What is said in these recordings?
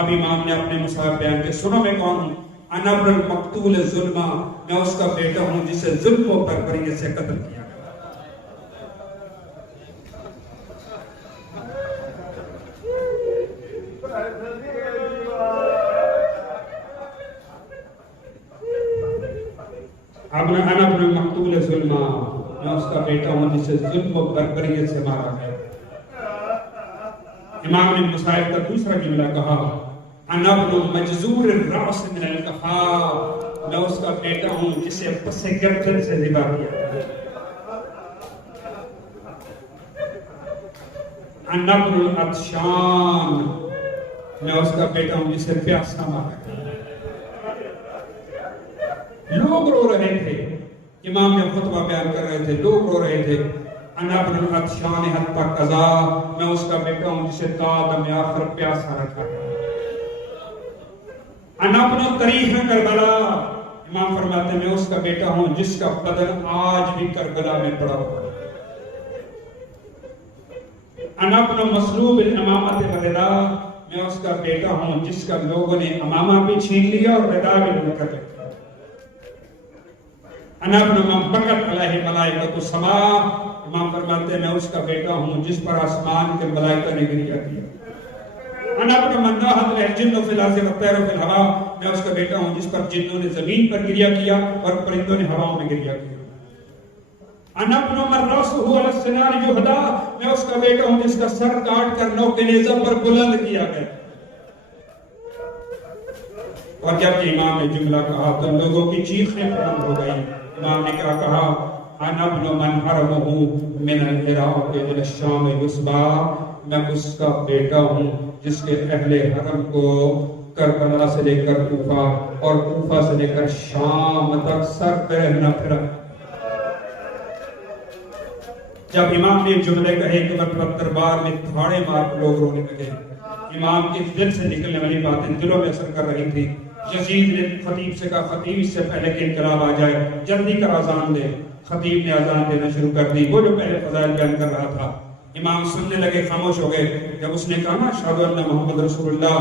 اب امام نے اپنے مصائب بیان کے سنو میں کون ہوں؟ انا ابن المقتول ظلما، میں اس کا بیٹا ہوں جسے ظلم و بربریت سے قتل کیا گیا۔ انا ابن المقتول ظلما، میں اس کا بیٹا ہوں جسے ظلم و بربریت سے مارا گیا۔ امام نے مصائب کا دوسرا جملہ کہا انا ابن مجزور الرأس من القفا، میں اس کا بیٹا ہوں جسے پس گردن سے ذبح کیا گیا۔ انا ابن العطشان، میں اس کا بیٹا ہوں جسے پیاسا مارا گیا۔ لوگ رو رہے تھے، امام نے خطبہ بیان کر رہے تھے، لوگ رو رہے تھے۔ انا ابن العطشان حتی قضا، میں اس کا بیٹا ہوں جسے تا دم آخر پیاسا رکھا گیا۔ انا ابن طریح کربلا، امام فرماتے ہیں میں اس کا بیٹا ہوں جس کا بدن آج بھی کربلا میں پڑا ہوا ہے۔ انا ابن مسلوب الامامت والردا، میں اس کا بیٹا ہوں جس کا لوگوں نے امامہ بھی چھین لیا اور ردا بھی لے کر رکھا۔ انا ابن من بکت علیہ ملائکۃ السماء، امام فرماتے ہیں میں اس کا بیٹا ہوں جس پر آسمان کے ملائکہ نے گریہ کیا۔ انا ابن من ناحت له الجن فی الارض والطیر فی الہواء، میں اس کا بیٹا ہوں جس پر جنوں نے زمین پر گریہ کیا اور پرندوں نے ہواؤں میں گریہ کیا۔ انا ابن من راسہ علی السنان یہدا، میں اس کا بیٹا ہوں جس کا سر کاٹ کر نوک نیزہ پر بلند کیا گیا۔ اور جب امام نے جملہ کہا تو لوگوں کی چیخیں بلند ہو گئی۔ امام نے کیا کہا انا ابن من حرمہ من العراق الى الشام یصبا، میں اس کا بیٹا ہوں جس کے اہل حرم کو کربلا سے لے کر کوفہ اور کوفہ سے لے کر شام تک سر پہ رہنا پھرا۔ جب امام نے جملے کہے کہ مرتبہ دربار میں دھاڑے مار لوگ رونے لگے۔ امام کے دل سے نکلنے والی باتیں دلوں میں اثر کر رہی تھی۔ یزید نے خطیب سے کہا خطیب اس سے پہلے کہ انقلاب آ جائے جلدی کر اذان دے۔ خطیب نے اذان دینا شروع کر دی، وہ جو پہلے فضائل بیان کر رہا تھا۔ امام سننے لگے، خاموش ہو گئے۔ جب اس نے کہا نا اشہد ان محمد رسول اللہ،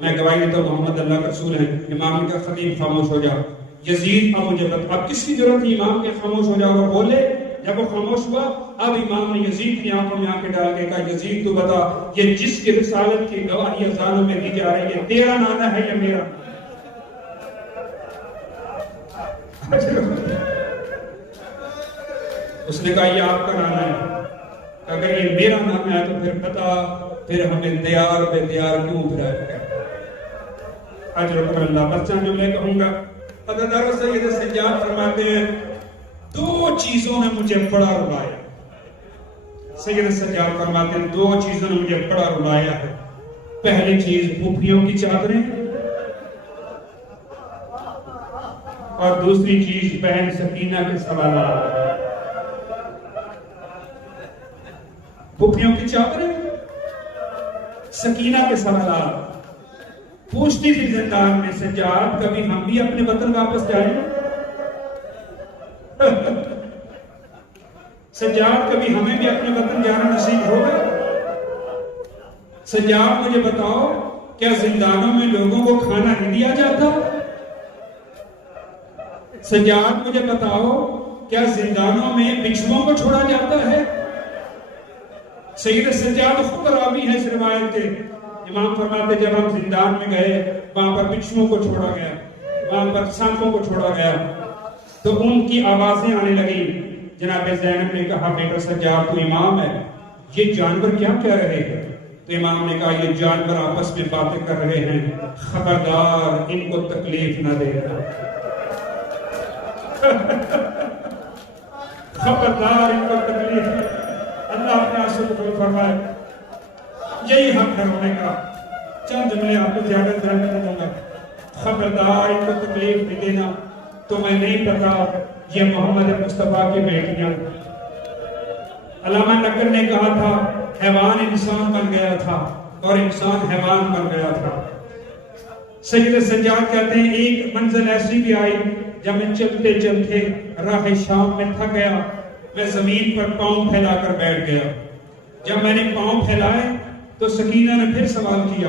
میں گواہی دیتا ہوں محمد اللہ کا رسول ہے، امام نے کہا خطیب خاموش ہو جا۔ یزید اب مجھے بتا، اب کس کی ضرورت تھی امام کے خاموش ہو جاؤ، وہ بولے۔ جب وہ خاموش ہوا اب امام نے یزید کی آنکھوں میں آنکھیں ڈال کے کہا یزید تو بتا، یہ جس کی رسالت کی گواہی اذانوں میں دی جا رہی ہے تیرا نانا ہے یا میرا؟ اس نے کہا یہ آپ کا نانا ہے۔ اگر یہ میرا نام ہے تو پھر بتا، پھر ہمیں دیار بے دیار کیوں پھرایا گیا؟ اجر اللہ بس چند جملے کہوں گا۔ حضرت سید سجاد فرماتے ہیں دو چیزوں نے مجھے بڑا رلایا۔ سید سجاد فرماتے ہیں دو چیزوں نے مجھے بڑا رلایا ہے۔ پہلی چیز پھوپھیوں کی چادریں اور دوسری چیز بہن سکینہ کے سوالات۔ پھوپھیوں کی چادریں، سکینہ کے سوالات۔ پوچھتی تھی زندان میں سجاد کبھی ہم بھی اپنے وطن واپس جائیں؟ سجاد کبھی ہمیں بھی اپنے وطن جانا نصیب ہوگا؟ سجاد مجھے بتاؤ کیا زندانوں میں لوگوں کو کھانا نہیں دیا جاتا؟ سجاد مجھے بتاؤ کیا زندانوں میں بچھوؤں کو چھوڑا جاتا ہے؟ سید سجاد خود راوی ہے اس روایت کے۔ امام فرماتے جب ہم زندان میں گئے وہاں پر بچھوؤں کو چھوڑا گیا، وہاں پر سانپوں کو چھوڑا گیا، تو ان کی آوازیں آنے لگی۔ جناب زینب نے کہا بیٹا سجاد تو امام ہے، یہ جانور کیا کہہ رہے ہیں؟ تو امام نے کہا یہ جانور آپس میں باتیں کر رہے ہیں، خبردار ان کو تکلیف نہ دینا، خبردار ان کو تکلیف نہ دینا۔ اللہ اپنے عاشق کو فرمائے یہی حق ہے رونے کا۔ چند جملے آپ کو زیادہ ذرا نہیں دوں گا۔ خبردار ان کو تکلیف نہیں دینا، تمہیں نہیں پتا یہ محمد مصطفیٰ کی بیٹیاں۔ علامہ نقل نے کہا تھا حیوان انسان بن گیا تھا اور انسان حیوان بن گیا تھا۔ سید سجاد کہتے ہیں ایک منزل ایسی بھی آئی جب میں چلتے چلتے راہ شام میں تھک گیا، میں زمین پر پاؤں پھیلا کر بیٹھ گیا۔ جب میں نے پاؤں پھیلائے تو سکینہ نے پھر سوال کیا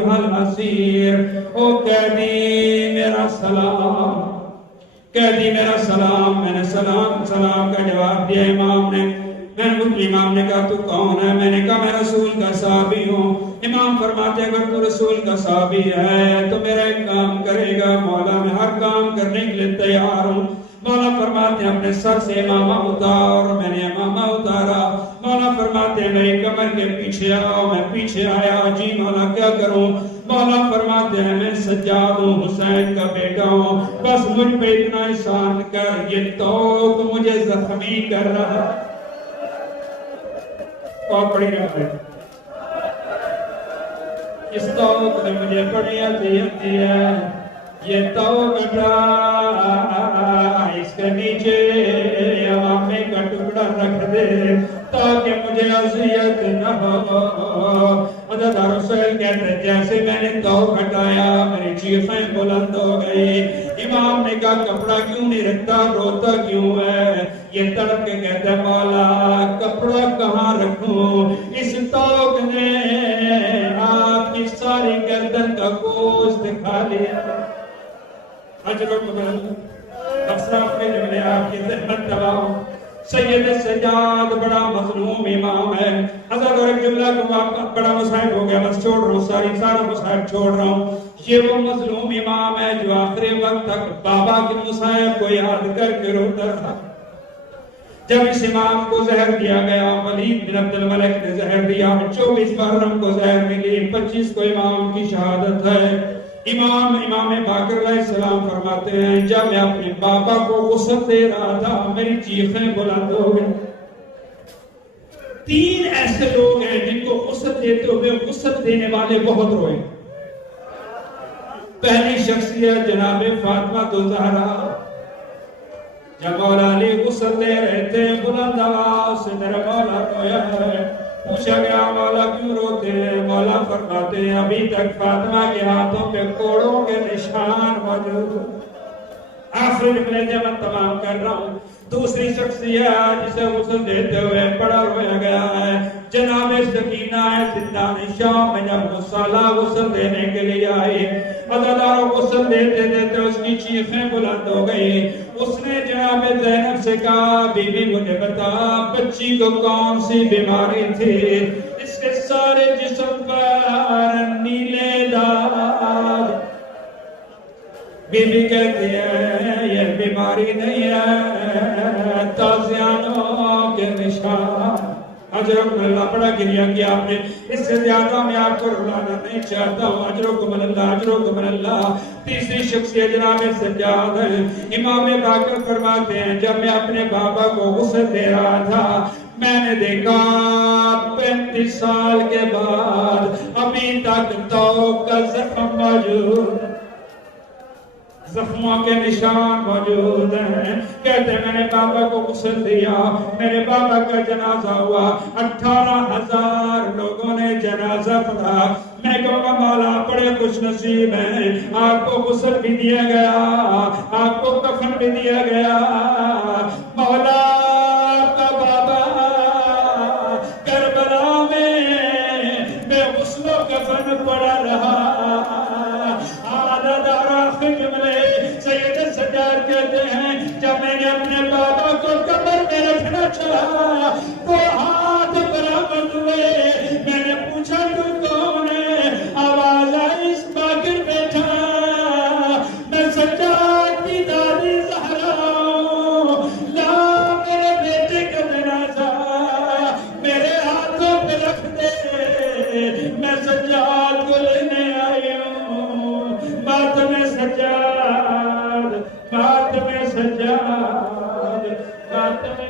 ایھا الاسیر، او قیدی میرا سلام، قیدی میرا سلام۔ میں نے سلام کا جواب دیا امام نے کہا تو کون ہے؟ میں نے کہا میں رسول کا صحابی ہوں۔ امام فرماتے ہیں اگر تو رسول کا صحابی ہے تو میرا ایک کام کرے گا؟ مولا میں ہر کام کرنے کے لیے تیار ہوں۔ مولا فرماتے ہیں اپنے سر سے امامہ اتار، میں نے امامہ اتارا۔ مولا فرماتے ہیں میری کمر کے پیچھے آؤ، میں پیچھے آیا۔ جی مولا کیا کروں؟ مولا فرماتے ہیں میں سجاد ہوں، حسین کا بیٹا ہوں، بس مجھ پہ اتنا احسان کر، یہ توق مجھے زخمی کر رہا۔ اور پڑھی رہا ہے اس توق نے مجھے بڑی اذیت دی ہے، یہ توق ہٹا، اس کے نیچے امامے کا ٹکڑا رکھ دے تاکہ مجھے اذیت نہ ہو۔ حضرت رسول کہتے ہیں جیسے میں نے توق ہٹایا میری چیخیں بلند ہو گئی۔ امام نے کہا کپڑا کیوں نہیں رکھتا، روتا کیوں ہے؟ یہ تڑپ کے کہتا ہے مولا کپڑا کہاں رکھوں، اس توق نے آپ کی ساری گردن کا گوشت کھا لیا۔ افسراف کے جملے آپ کی ذہنت دباؤ۔ سید سجاد بڑا مظلوم امام ہے۔ حضرت اور ایک جملہ کو بڑا مصائب ہو گیا، بس چھوڑ رہا ہوں، سارا مصائب چھوڑ رہا ہوں۔ یہ وہ مظلوم امام ہے جو آخری وقت تک بابا کے مصائب کو یاد کر کے روتا تھا۔ جب اس امام کو زہر دیا گیا، ولید بن عبد الملک نے زہر دیا، 24 محرم کو زہر ملی، 25 کو امام کی شہادت ہے۔ امام باقر علیہ السلام فرماتے ہیں جب میں اپنے بابا کو غسل دے رہا تھا میری چیخیں بلند ہو گئی۔ 3 ایسے لوگ ہیں جن کو غسل دیتے ہوئے غسل دینے والے بہت روئے۔ پہلی شخصیت جناب فاطمہ الزہرا، جب مولا علی غسل دے رہے تھے بلند آواز سے میرا مولا رویا ہے۔ پوچھا گیا مولا کیوں روتے ہیں؟ مولا فرماتے ہیں ابھی تک فاطمہ کے ہاتھوں پہ کوڑوں کے نشان موجود۔ آخری جملے سے میں تمام کر رہا ہوں۔ دوسری شخصیت جسے غسل دیتے ہوئے بڑا رویا گیا ہے جناب سکینہ ہے، زندان شام میں جب مصالحہ غسل دینے کے لیے آئی، عزادار غسل دیتے دیتے اس کی چیخیں بلند ہو گئی۔ اس نے جناب زینب سے کہا بی بی مجھے بتا بچی کو کون سی بیماری تھی؟ اس کے سارے جسم پر نیلے داغ۔ بی بی کہتی ہے یہ بیماری نہیں ہے، تازیانوں کے نشان۔ اجرکم اللہ، بڑا گریہ کیا آپ نے، اس سے زیادہ میں آپ کو رلانا نہیں چاہتا ہوں۔ اجرکم اللہ۔ تیسری شخصیت جناب سجاد ہے۔ امام باقر فرماتے ہیں جب میں اپنے بابا کو غسل دے رہا تھا میں نے دیکھا 35 سال کے بعد ابھی تک توق کا زخم موجود، زخموں کے نشان موجود ہیں۔ کہتے ہیں میں نے بابا کو غسل دیا، میرے بابا کا جنازہ ہوا، 18,000 لوگوں نے جنازہ پڑھا۔ میں کہوں گا مولا بڑے خوش نصیب ہیں، آپ کو غسل بھی دیا گیا، آپ کو کفن بھی دیا گیا۔ مولا کا بابا کربلا میں بے غسل و کفن پڑا رہا۔ سید سجاد کہتے ہیں جب میں نے اپنے بابا کو قبر میں رکھنا چاہا وہ ہاتھ برابر ہوئے، میں نے پوچھا تو کون ہے؟ آواز آئی اس باقر بیٹھا، میں سجاد کی دادی زہرا ہوں، لا میرے بیٹے کا جنازہ میرے ہاتھوں پہ رکھ دے، میں سجاد کو لینے آئی ہوں۔ ماتم سجاد، ماتم سجاد، ماتم